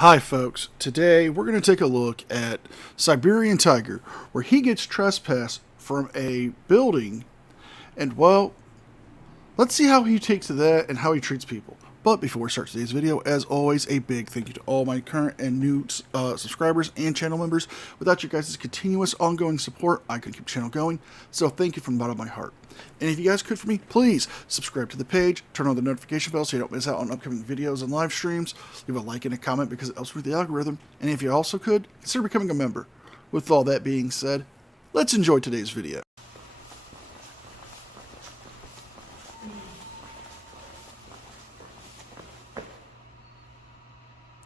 Hi folks, today we're going to take a look at Siberian Tiger, where he gets trespassed from a building, and well, let's see how he takes to that and how he treats people. But before we start today's video, as always, a big thank you to all my current and new subscribers and channel members. Without your guys' continuous ongoing support, I couldn't keep the channel going, so thank you from the bottom of my heart. And if you guys could for me, please subscribe to the page, turn on the notification bell so you don't miss out on upcoming videos and live streams, leave a like and a comment because it helps with the algorithm, and if you also could, consider becoming a member. With all that being said, let's enjoy today's video.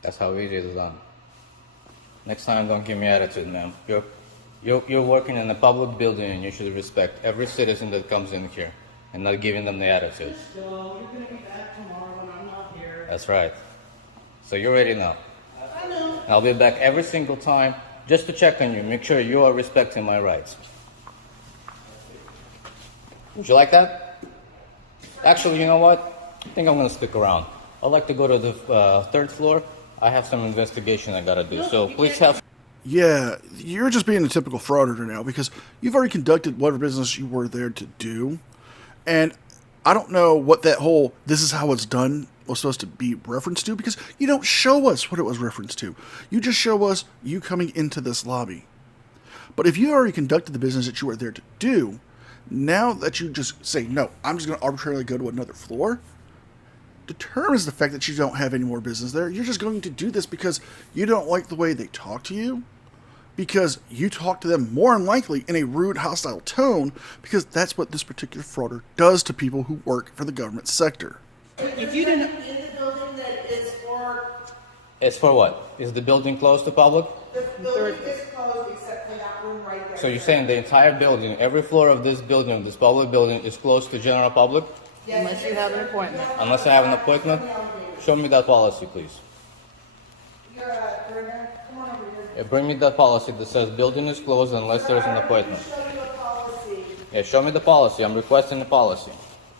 That's how easy it is done. Next time, don't give me attitude, man. You're working in a public building and you should respect every citizen that comes in here and not giving them the attitude. You're going to be back tomorrow when I'm not here. That's right. So you're ready now. I know. I'll be back every single time just to check on you, make sure you are respecting my rights. Would you like that? Actually, you know what? I think I'm going to stick around. I'd like to go to the third floor. I have some investigation I gotta do, so please have... Yeah, you're just being a typical frauditor now because you've already conducted whatever business you were there to do. And I don't know what that whole "this is how it's done" was supposed to be referenced to because you don't show us what it was referenced to. You just show us you coming into this lobby. But if you already conducted the business that you were there to do, now that you just say, no, I'm just going to arbitrarily go to another floor, determines the fact that you don't have any more business there. You're just going to do this because you don't like the way they talk to you, because you talk to them more than likely in a rude, hostile tone, because that's what this particular frauder does to people who work for the government sector. If you didn't in the building that is for... It's for what? Is the building closed to public? The building is closed except for that room right there. So you're saying the entire building, every floor of this building, this public building, is closed to general public? Unless you have an appointment. Unless I have an appointment? Show me that policy, please. Come on over here. Yeah, bring me that policy that says building is closed unless there's an appointment. Show you a policy. Yeah, show me the policy. I'm requesting the policy.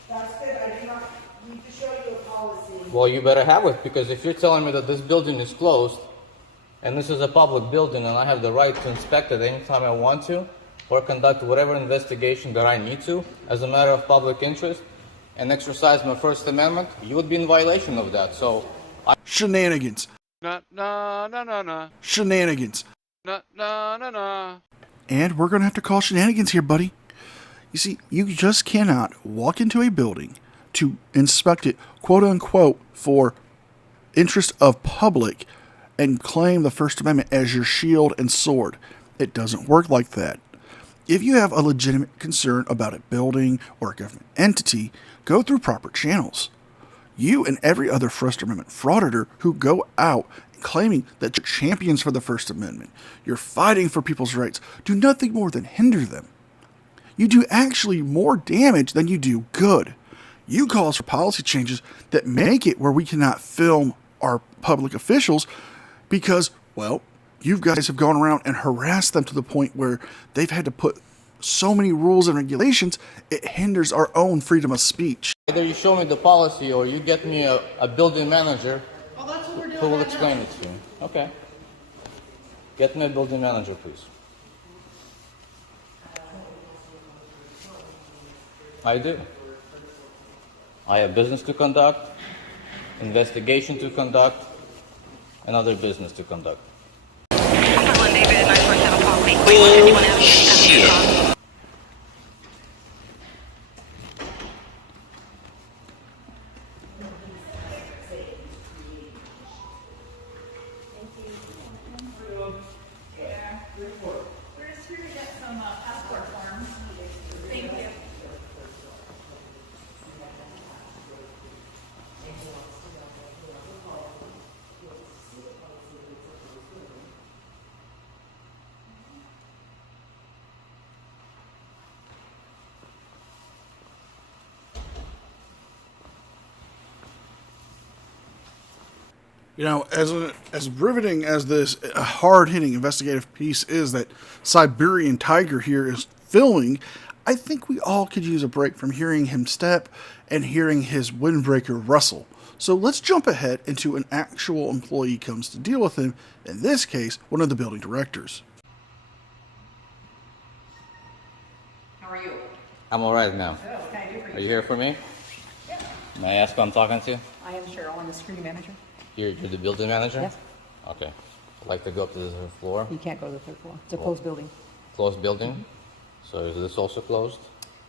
That's good. I do not need to show you a policy. Well, you better have it, because if you're telling me that this building is closed, and this is a public building, and I have the right to inspect it anytime I want to, or conduct whatever investigation that I need to, as a matter of public interest, and exercise my First Amendment, you would be in violation of that. So, Shenanigans. Na na na na na Shenanigans. na na na na. And we're going to have to call shenanigans here, buddy. You see, you just cannot walk into a building to inspect it, quote unquote, for interest of public and claim the First Amendment as your shield and sword. It doesn't work like that. If you have a legitimate concern about a building or a government entity, go through proper channels. You and every other First Amendment frauditor who go out claiming that you're champions for the First Amendment, you're fighting for people's rights, do nothing more than hinder them. You do actually more damage than you do good. You cause for policy changes that make it where we cannot film our public officials because, well, you guys have gone around and harassed them to the point where they've had to put so many rules and regulations, it hinders our own freedom of speech. either you show me the policy or you get me a building manager Well, that's what we're doing who will right explain now. it to you. Okay. Get me a building manager, please. I do. I have business to conduct, investigation to conduct, and other business to conduct. Portland David, 947 Palm Beach. 3151 Avenue. We're just here to get some passport forms. Thank you. You know, as riveting as this hard-hitting investigative piece is that Siberian Tiger here is filming, I think we all could use a break from hearing him step and hearing his windbreaker rustle. So let's jump ahead into an actual employee comes to deal with him, in this case, one of the building directors. How are you? I'm alright, ma'am. Oh, what can I do for Are you? you here for me? Yeah. May I ask who I'm talking to? I am Cheryl. I'm the security manager. You're the building manager? Yes. Okay. I'd like to go up to the third floor. You can't go to the third floor. It's a closed building. Closed building? So is this also closed?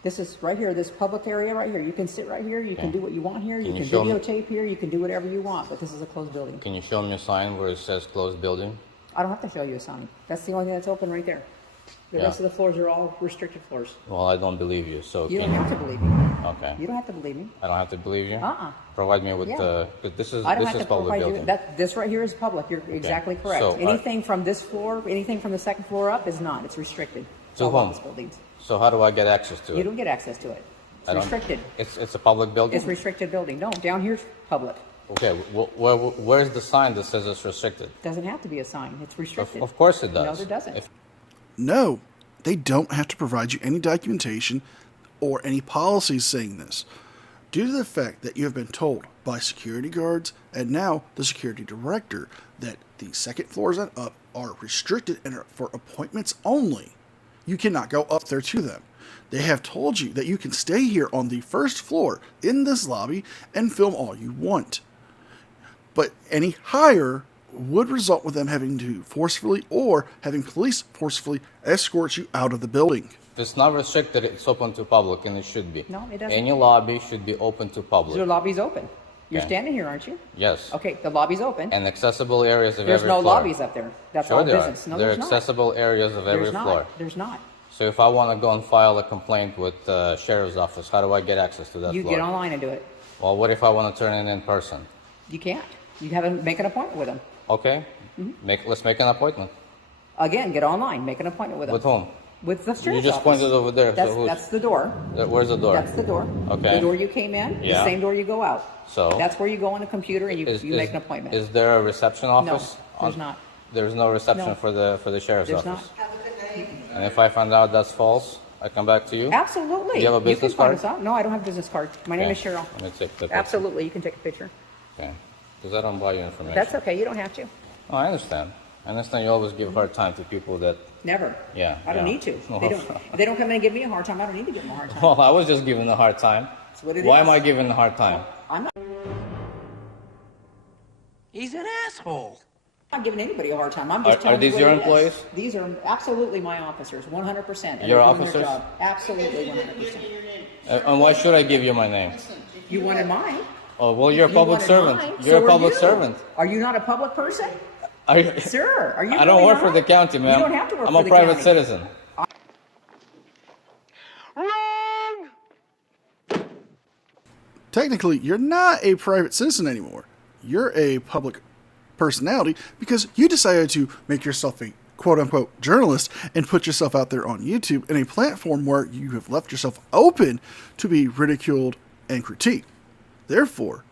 This is right here, this public area right here. You can sit right here. You can Okay. do what you want here. You Can can you show me- videotape here. You can do whatever you want, but this is a closed building. Can you show me a sign where it says closed building? I don't have to show you a sign. That's the only thing that's open right there. The Yeah. rest of the floors are all restricted floors. Well, I don't believe you, so You can don't you... have to believe me. Okay. You don't have to believe me. I don't have to believe you? Uh-uh. Provide me with Yeah. the... This is I don't have to public provide building. you. This right here is public. You're exactly correct. So, Anything from this floor, anything from the second floor up is not. It's restricted. It's To all whom? office buildings. So how do I get access to it? You don't get access to it. It's I don't- restricted. It's a public building? It's restricted building. No, down here's public. Okay, where's the sign that says it's restricted? Doesn't have to be a sign. It's restricted. Of course it does. No, there doesn't. If- No, they don't have to provide you any documentation or any policies saying this. Due to the fact that you have been told by security guards and now the security director that the second floors and up are restricted and are for appointments only, you cannot go up there to them. They have told you that you can stay here on the first floor in this lobby and film all you want. But any higher would result with them having to forcefully or having police forcefully escort you out of the building. If it's not restricted, it's open to public, and it should be. No, it doesn't. Any lobby should be open to Your public. lobby's open. You're Okay. standing here, aren't you? Yes. Okay, the lobby's open. And accessible areas of There's every no floor. lobbies up there. That's Sure all there business. are. No, There are there's not. accessible areas of every There's not. floor. There's not. So if I want to go and file a complaint with the sheriff's office, how do I get access to that You floor? get online and do it. Well, what if I want to turn it in person? You can't. You have to make an appointment with them. Okay. Mm-hmm. Let's make an appointment. Again, get online, make an appointment with them. With whom? With the sheriff's just office. pointed over there, so That's, who's- that's the door. Where's the door? That's the door. Okay. The door you came in, the Yeah. same door you go out. So? That's where you go on the computer and you make an appointment. Is there a reception office? there's not. There's no reception No. for the sheriff's There's office. not. And if I find out that's false, I come back to you. Absolutely. Do you have a business can find card? us out. No, I don't have a business card. My name Okay. is Cheryl. Let me take the picture. Absolutely, you can take a picture. Okay. Because I don't buy your information. That's okay. You don't have to. Oh, I understand. I understand you always give hard time to people that. Never. Yeah, I don't yeah. need to. If they don't come in and give me a hard time, I don't need to give them a hard time. Well, I was just giving a hard time. That's what it Why is. am I giving a hard time? I'm not. He's an asshole. I'm not giving anybody a hard time. I'm just Are telling these you your what it is. employees? These are absolutely my officers, 100%. And Your they're doing officers? their job. Absolutely 100%. And why should I give you my name? You wanted mine. Oh, well, you're a You public wanted servant. mine, You're so a are public you. servant. Are you not a public person? Are you, Sir, are you I don't really work for not? the county, ma'am. You don't have to work I'm for a the private county. citizen. Wrong! Technically, you're not a private citizen anymore. You're a public personality because you decided to make yourself a quote-unquote journalist and put yourself out there on YouTube in a platform where you have left yourself open to be ridiculed and critiqued. Therefore,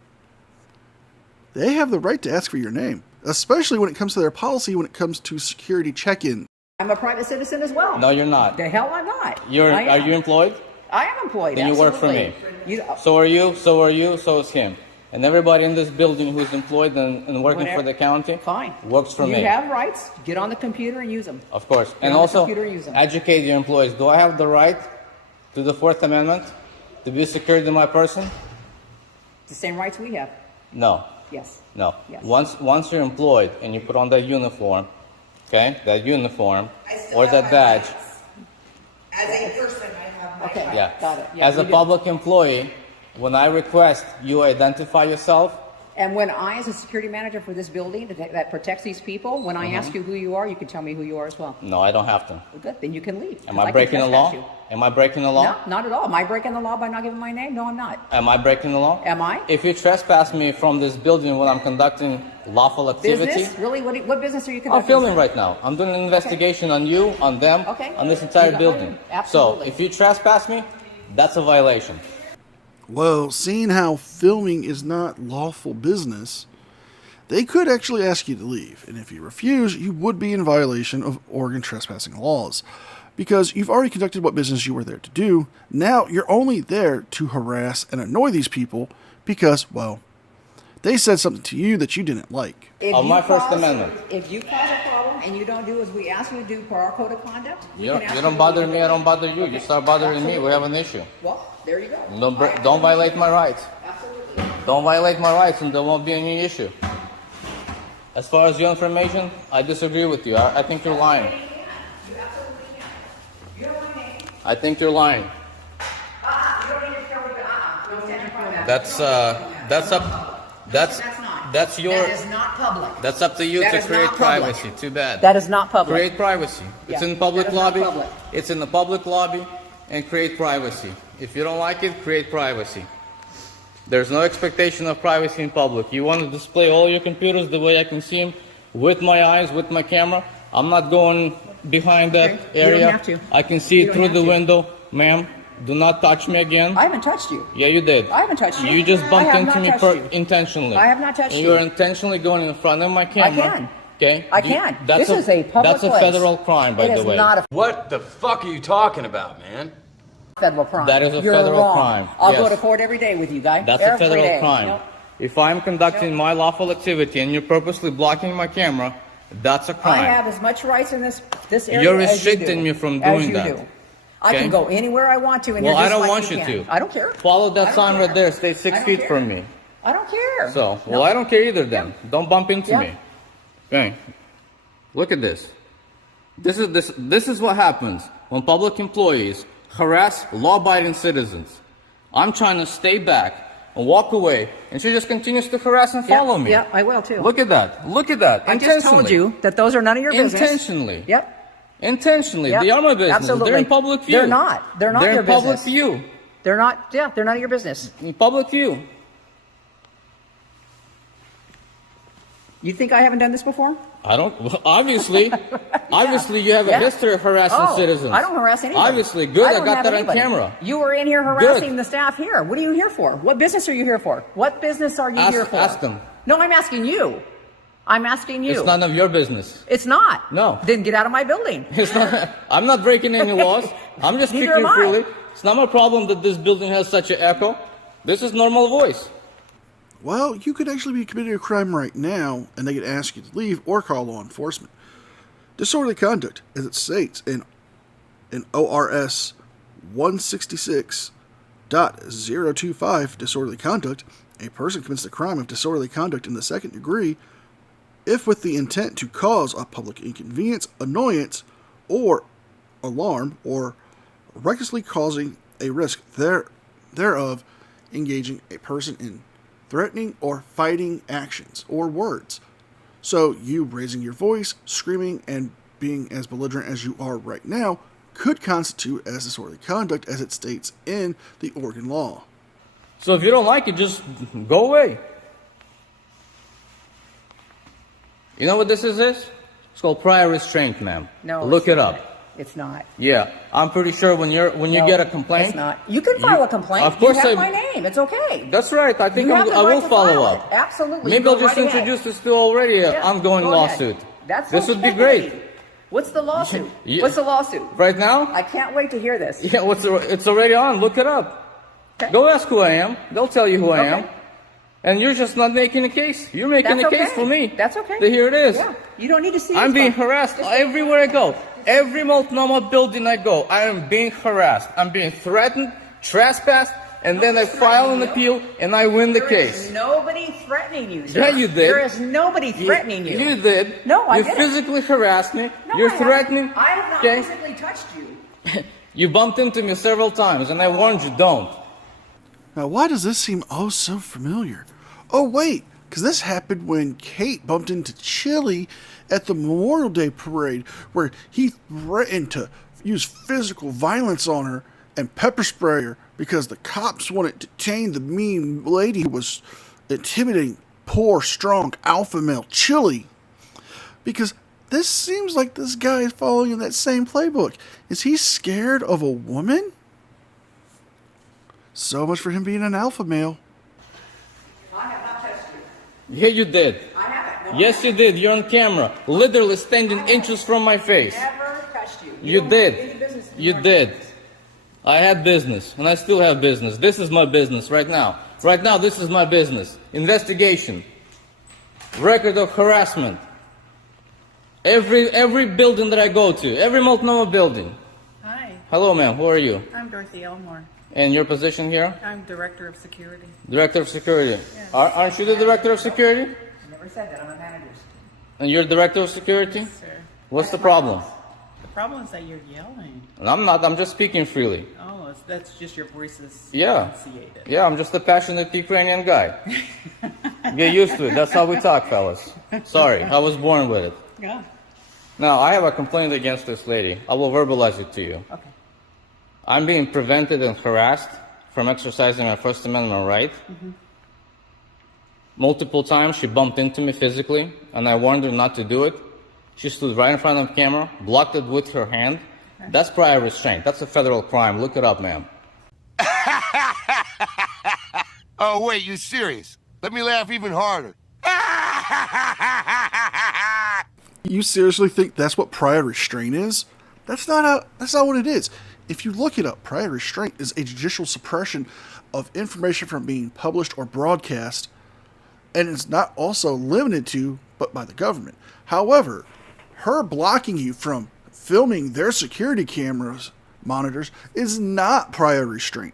they have the right to ask for your name, especially when it comes to their policy when it comes to security check-in. I'm a private citizen as well. No, you're not. The hell I'm not. You're. I am. Are you employed? I am employed. Then you work for absolutely. me. You, So are you. So are you. So is him. And everybody in this building who's employed and working Whatever. for the county fine. works for you me. You have rights. Get on the computer and use them. Of course. And on the also computer, use 'em. educate your employees. Do I have the right to the Fourth Amendment to be secured in my person? The same rights we have. No. Yes. No. Yes. Once you're employed and you put on that uniform, okay, that uniform I still or have that my badge, rights. As a person, I have my Okay. rights. yeah. Got it. Yeah, As a you do. public employee, when I request you identify yourself, And when I, as a security manager for this building that protects these people, when I Mm-hmm. ask you who you are, you can tell me who you are as well. no, I don't have to. Well, good. Then you can leave. Am 'cause I can breaking the law? trespass you. Am I breaking the law? No, not at all. Am I breaking the law by not giving my name? No, I'm not. Am I breaking the law? Am I? If you trespass me from this building when I'm conducting lawful activity, Business? Really? What business are you I'm conducting? filming right now. I'm doing an investigation on you, on them, Okay. on this entire You got building. it. Absolutely. So if you trespass me, that's a violation. Well, seeing how filming is not lawful business, they could actually ask you to leave, and if you refuse, you would be in violation of Oregon trespassing laws. Because you've already conducted what business you were there to do, now you're only there to harass and annoy these people because, well, They said something to you that you didn't like. If Of you my First cause- Amendment. If you cause a problem and you don't do as we ask you to do per our code of conduct, we You can don't, ask you don't to bother leave. me, I don't bother you. You start bothering me, we have an issue. Well, there you go. Don't violate my rights. Absolutely. Don't violate my rights and there won't be any issue. As far as your information, I disagree with you. I think you're lying. You absolutely can. You don't want name. I think you're lying. You don't need to tell me, don't stand in front of that. That's up, That's not. that's your, That is not public. that's up to you That to is create not public. privacy. Too bad. That is not public. Create privacy. It's Yeah, in public that is not lobby. public. It's in the public lobby and create privacy. If you don't like it, create privacy. There's no expectation of privacy in public. You want to display all your computers the way I can see them with my eyes, with my camera. I'm not going behind that Okay, you don't area. have to. I can see You it don't through have the to. window. Ma'am, do not touch me again. I haven't touched you. Yeah, you did. I haven't touched you. You just I bumped have into not me touched you. intentionally. I have not touched and you. You're intentionally going in front of my camera. can. Okay? I can. That's This is a public That's a place. federal crime, by It the is way. not a What the fuck are you talking about, man? federal crime. That is a You're federal wrong. crime, I'll go yes. to court every day with you, guy. That's every a federal day. crime. Nope. If I'm conducting my lawful activity and you're purposely blocking my camera, that's a crime. I have as much rights in this area You're as you restricting do. me from As doing you that. do. I Okay? can go anywhere I want to, and Well, you're I just don't like want you can. to. I don't care. Follow I that don't sign care. right there. Stay I 6 don't feet care. from me. I don't care. So, well, No. I don't care either then. Don't bump into Yeah. me. Okay. Look at this. This is what happens when public employees harass law-abiding citizens. I'm trying to stay back and walk away, and she just continues to harass and follow me. Yeah, I will too. Look at that. Look at that. I just told you that those are none of your business. Intentionally. Yep. Intentionally. Yep. They are my business. Absolutely. They're in public view. They're not. They're not They're your in public business. view. They're not. Yeah, they're none of your business. In public view. You think I haven't done this before? I don't. Well, obviously, obviously, you have a Yeah. history of harassing Oh, citizens. I don't harass anybody. Obviously, good. I don't got have that anybody. on camera. You were in here harassing Good. the staff here. What are you here for? What business are you here for? What business are you here for? Ask them. No, I'm asking you. I'm asking you. It's none of your business. It's not. No. Then get out of my building. It's not. I'm not breaking any laws. I'm just Neither speaking am I. freely. It's not my problem that this building has such an echo. This is normal voice. Well, you could actually be committing a crime right now, and they could ask you to leave or call law enforcement. Disorderly conduct, as it states in ORS 166.025, disorderly conduct, a person commits the crime of disorderly conduct in the second degree if with the intent to cause a public inconvenience, annoyance, or alarm, or recklessly causing a risk thereof, engaging a person in threatening or fighting actions or words. So you raising your voice, screaming, and being as belligerent as you are right now could constitute as disorderly conduct as it states in the Oregon law. So if you don't like it, just go away. You know what this is? It's called prior restraint, ma'am. No. Look it's it not. up. It's not. Yeah, I'm pretty sure when you No, get a complaint, It's not. You can file a complaint. Of course, you have my name. It's okay. That's right. I think You have the I right will to follow file up. it. Absolutely. Maybe Go I'll just right ahead. introduce this to already an Yeah, ongoing go ahead. lawsuit. That's This would be okay. great. What's the lawsuit? Yeah. What's the lawsuit? Right now? I can't wait to hear this. Yeah, it's already on. Look it up. Okay. Go ask who I am. They'll tell you who I am. Okay. And you're just not making a case. You're making That's a case okay. for me. That's okay. Here it is. Yeah. You don't need to see I'm this being stuff. harassed everywhere I go. Every multnomah building I go, I am being harassed. I'm being threatened, trespassed, and then I file an appeal and I win the There case. is nobody threatening you, sir. Yeah, you did. There is nobody threatening you. You did. No, I You didn't. physically harassed me. No, You're I haven't. threatening. I have not Okay? physically touched you. You bumped into me several times, and I warned you, don't. Now, why does this seem oh so familiar? Oh, wait, because this happened when Kate bumped into Chili at the Memorial Day parade, where he threatened to use physical violence on her and pepper spray her because the cops wanted to chain the mean lady who was intimidating poor, strong alpha male Chili. Because this seems like this guy is following in that same playbook. Is he scared of a woman? So much for him being an alpha male. I have not touched you. Yeah, you did. I haven't. No, Yes, you did. You're on camera, literally standing inches from my face. Never touched you. You don't have any did. business in You your did. business. I had business, and I still have business. This is my business right now. Right now, this is my business. Investigation. Record of harassment. Every building that I go to, every Multnomah building. Hi, Hello, ma'am. Who are you? I'm Dorothy Elmore. And your position here? I'm Director of Security. Director of Security. Aren't you the Director of Security? I never said that. I'm a manager. And you're Director of Security? Sir, What's the problem? the problem is that you're yelling. I'm not. I'm just speaking freely. Oh, that's just your voice is Yeah. enunciated. Yeah, I'm just a passionate Ukrainian guy. Get used to it. That's how we talk, fellas. Sorry, I was born with it. Yeah. Now, I have a complaint against this lady. I will verbalize it to you. Okay. I'm being prevented and harassed from exercising my First Amendment right. Multiple times she bumped into me physically, and I warned her not to do it. She stood right in front of the camera, blocked it with her hand. That's prior restraint. That's a federal crime. Look it up, ma'am. Oh, wait, you serious? Let me laugh even harder. You seriously think that's what prior restraint is? That's not what it is. If you look it up, prior restraint is a judicial suppression of information from being published or broadcast, and it's not also limited to, but by the government. However, her blocking you from filming their security cameras monitors is not prior restraint.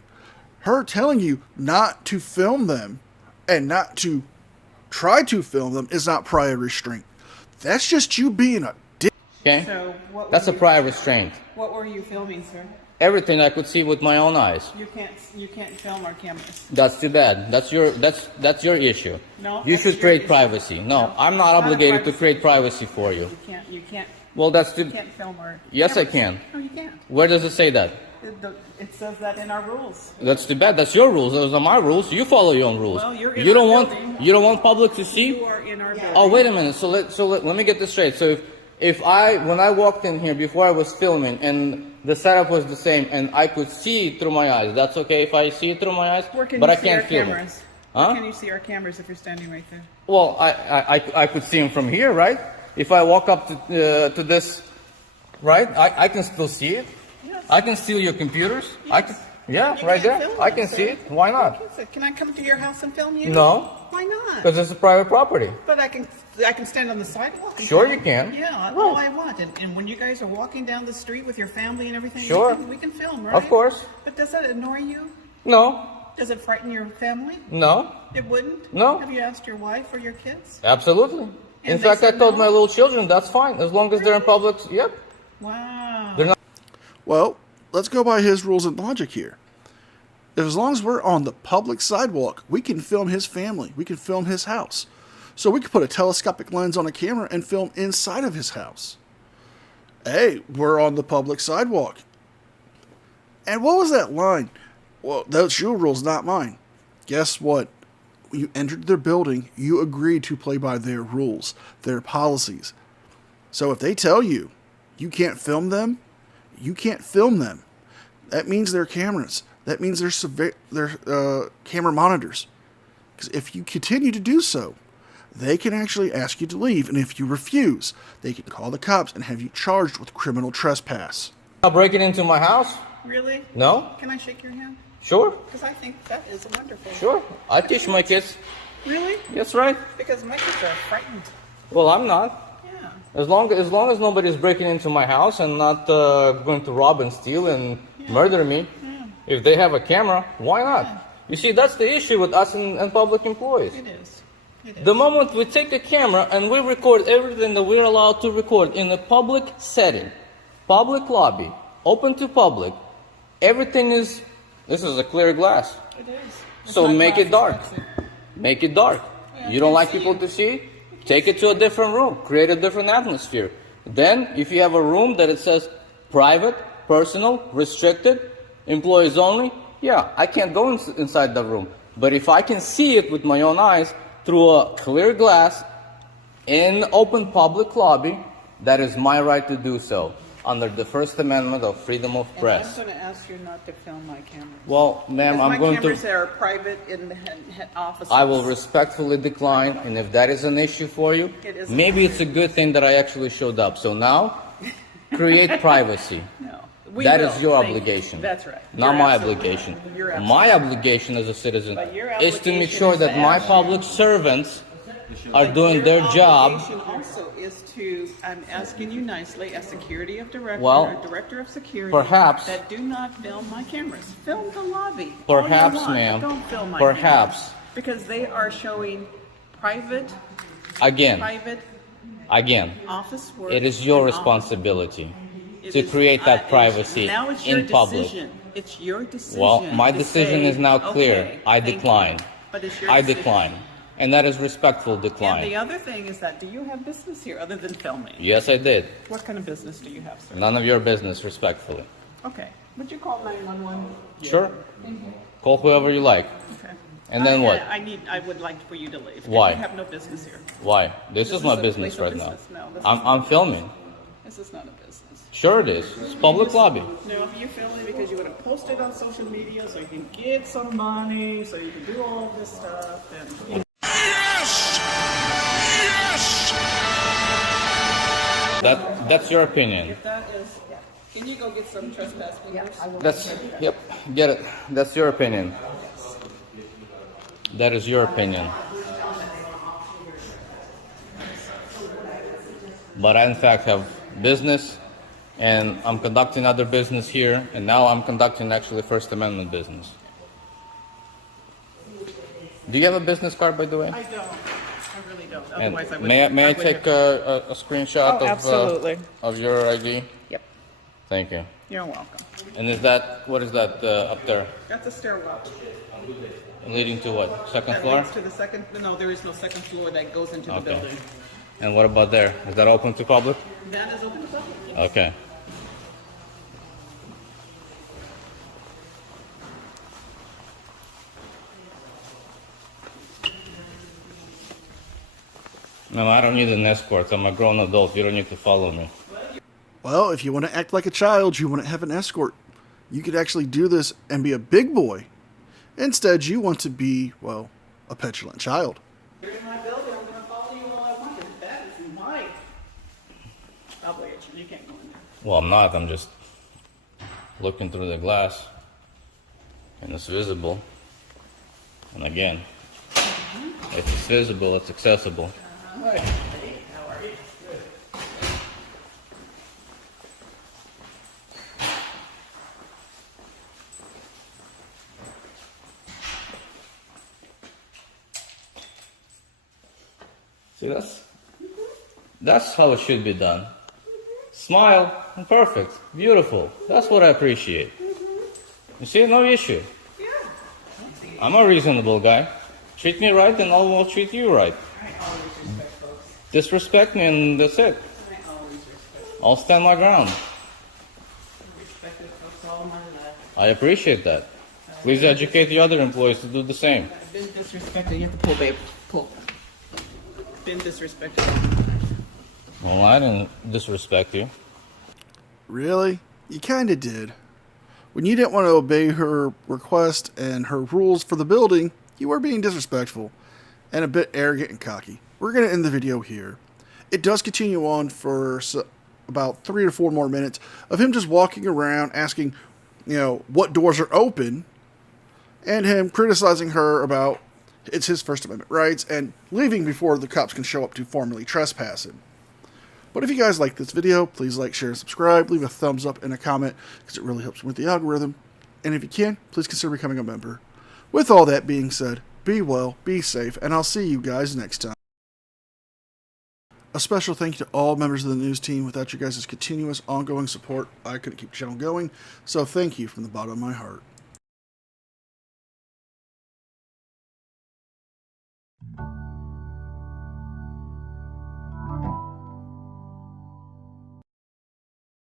Her telling you not to film them and not to try to film them is not prior restraint. That's just you being a dick. Okay? So what That's were a you- prior restraint. What were you filming, sir? Everything I could see with my own eyes. You can't film our cameras. That's too bad. That's your issue. No, You that's should your create issue. privacy. No, I'm not It's not a obligated to privacy. create privacy for you. You can't Well, that's you too. can't film our Yes, I cameras. can. No, you can't. Where does it say that? It says that in our rules. That's too bad. That's your rules. Those are my rules. You follow your own rules. Well, you're in you don't our want building. you don't want public to see. You are in our building. Oh, wait a minute. So let me get this straight. So when I walked in here before I was filming and the setup was the same and I could see through my eyes, that's okay if I see it through my eyes. Where can but you I see our can't film cameras? it. Where Huh? can you see our cameras if you're standing right there? Well, I could see them from here, right? If I walk up to this, right? I can still see it. Yes. I can steal your computers. Yes. Yeah, You right can't there. film I it, can sir. see it. Why not? Okay, so can I come to your house and film you? No. Why not? Because it's a private property. But I can stand on the sidewalk. And Sure film. you can. Yeah, all I want. And when you guys are walking down the street with your family and everything, Sure. we can film, right? Of course. But does that annoy you? No. Does it frighten your family? No. It wouldn't? No. Have you asked your wife or your kids? Absolutely. In And they fact, I said told no? my little children that's fine as long as they're in public. Yep. Wow. They're not. Well, let's go by his rules and logic here. As long as we're on the public sidewalk, we can film his family. We can film his house. So we could put a telescopic lens on a camera and film inside of his house. Hey, we're on the public sidewalk. And what was that line? Well, that's your rules, not mine. Guess what? When you entered their building, you agreed to play by their rules, their policies. So if they tell you you can't film them, you can't film them. That means they're cameras. That means they're camera monitors. Because if you continue to do so, they can actually ask you to leave. And if you refuse, they can call the cops and have you charged with criminal trespass. Not breaking into my house? Really? No. Can I shake your hand? Sure. Because I think that is wonderful. Sure. I teach my kids. Really? That's right. Because my kids are frightened. Well, I'm not. Yeah. As long as nobody's breaking into my house and not going to rob and steal and murder me, if they have a camera, why not? You see, that's the issue with us and public employees. It is. It is. The moment we take a camera and we record everything that we're allowed to record in a public setting, public lobby, open to public, everything is, this is a clear glass. It is. It's So not make it dark. glass, it's Make it dark. Yeah, You don't I like see people it. to see it? Take it to a different room. Create a different atmosphere. Then, if you have a room that it says private, personal, restricted, employees only, yeah, I can't go inside the room. But if I can see it with my own eyes through a clear glass in open public lobby, that is my right to do so under the First Amendment of freedom of And press. I'm going to ask you not to film my cameras. Well, ma'am, Because I'm going my cameras to... are private in the head offices. I will respectfully decline, and if that is an issue for you, It is. maybe it's a good thing that I actually showed up. So now, create privacy. No. That will. is your Thank you. obligation. That's right. Not You're my absolutely obligation. right. You're My absolutely obligation as a citizen But your is to make obligation sure is that to my ask- public servants are But doing their your job. obligation also is to, I'm asking you nicely, as security of director, Well, or director of security, perhaps- that do not film my cameras. Film the lobby. Perhaps, all you want, ma'am. but Don't film my Perhaps. cameras. Because they are showing private Again, office work. it is your and office- responsibility It to is- create that it's- privacy now it's your in public. decision. It's your decision. Well, my to decision say, is now clear. okay, I thank you. decline. But it's your I decision. decline. And that is respectful And the decline. other thing is that, do you have business here other than filming? Yes, I did. What kind of business do you have, sir? None of your business, respectfully. Okay. Would you call 911? Sure. Call whoever you like. Okay. And then what? I would like for you to leave. 'Cause Why? You have no business here. Why? This is is my a business place of right now. business. No, this I'm filming. This is not a business. Sure it is. It's public lobby. No, you're filming because you want to post it on social media so you can get some money, so you can do all of this stuff. And Yes! Yes! That's your opinion. if that is, can you go get some trespass papers? Yep, get it. That's your opinion. That is your opinion. But I in fact have business, and I'm conducting other business here, and now I'm conducting actually First Amendment business. Do you have a business card, by the way? I don't. I really don't. And Otherwise, I would. may I would take have- a screenshot Oh, absolutely. of your ID? Yep. Thank you. You're welcome. And what is that up there? That's a stairwell. Leading to what? Second That floor? leads to the second. No, there is no second floor that goes into the Okay. building. And what about there? Is that open to public? That is open to public. Okay. No, I don't need an escort. I'm a grown adult. You don't need to follow me. Well, if you want to act like a child, you want to have an escort, you could actually do this and be a big boy. Instead, you want to be, well, a petulant child. You're in my building. I'm going to follow you all I want. That is my obligation. You can't go in there. Well, I'm not. I'm just looking through the glass. And it's visible. And again, if it's visible, it's accessible. Hey, how are you? See, that's how it should be done. Smile, and perfect, beautiful. That's what I appreciate. You see, no issue. I'm a reasonable guy. Treat me right, and I'll treat you right. Disrespect me, and that's it. I'll stand my ground. I appreciate that. Please educate the other employees to do the same. Been disrespected. You have to pull, babe. Pull. Been disrespected. Well, I didn't disrespect you. Really? You kind of did. When you didn't want to obey her request and her rules for the building, you were being disrespectful and a bit arrogant and cocky. We're going to end the video here. It does continue on for about 3 or 4 more minutes of him just walking around asking, what doors are open, and him criticizing her about it's his First Amendment rights and leaving before the cops can show up to formally trespass him. But if you guys like this video, please like, share, and subscribe. Leave a thumbs up and a comment because it really helps with the algorithm. And if you can, please consider becoming a member. With all that being said, be well, be safe, and I'll see you guys next time. A special thank you to all members of the news team. Without you guys' continuous, ongoing support, I couldn't keep the channel going. So thank you from the bottom of my heart.